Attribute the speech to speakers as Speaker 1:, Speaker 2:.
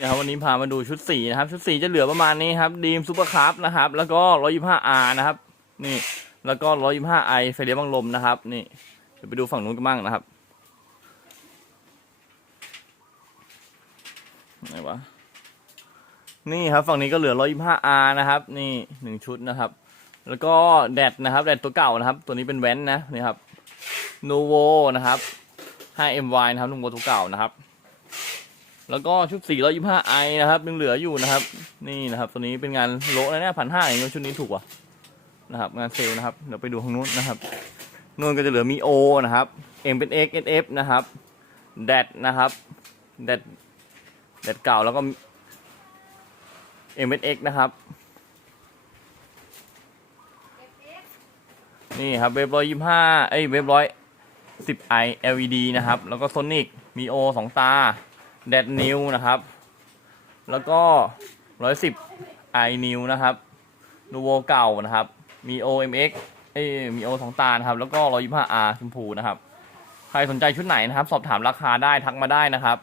Speaker 1: นะครับวันนี้พามาดูชุดสีนะครับชุดสีจะเหลือประมาณนี้ครับดีมซูเปอร์คัพนะครับแล้วก็ 125R นะครับนี่แล้วก็ 125i ไฟเลี้ยวบังลมนะครับนี่เดี๋ยวไปดูฝั่งนู้นกันบ้างนะครับไหนวะนี่ครับฝั่งนี้ก็เหลือ 125R นะครับนี่หนึ่งชุดนะครับ แล้วก็แดดนะครับแดดตัวเก่านะครับ ตัวนี้เป็นแว้นนะนี่ครับนูโวนะครับ 5MY นะครับนูโวตัวเก่านะครับ แล้วก็ชุด 425i นะครับยังเหลืออยู่นะครับ นี่นะครับ ตัวนี้เป็นงานโละนะเนี่ยพันห้าเองชุดนี้ถูกว่ะนะครับ งานเซลนะครับเดี๋ยวไปดูข้างนู้นนะครับนู่นก็จะเหลือมีโอนะครับ M เป็น X SF นะครับแดดนะครับแดดแดดเก่าแล้วก็ M เป็น X นะครับ นี่ครับเว็บร้อยยี่ห้าเอ้ยเว็บร้อยสิบไอ LED นะครับ แล้วก็โซนิกมีโอสองตา แดดนิวนะครับ แล้วก็ร้อยสิบไอนิวนะครับนูโวเก่านะครับ มี OMX เอ้มีโอสองตานะครับ แล้วก็ร้อยยี่ห้าอาชมพูนะครับ ใครสนใจชุดไหนนะครับ สอบถามราคาได้ทักมาได้นะครับ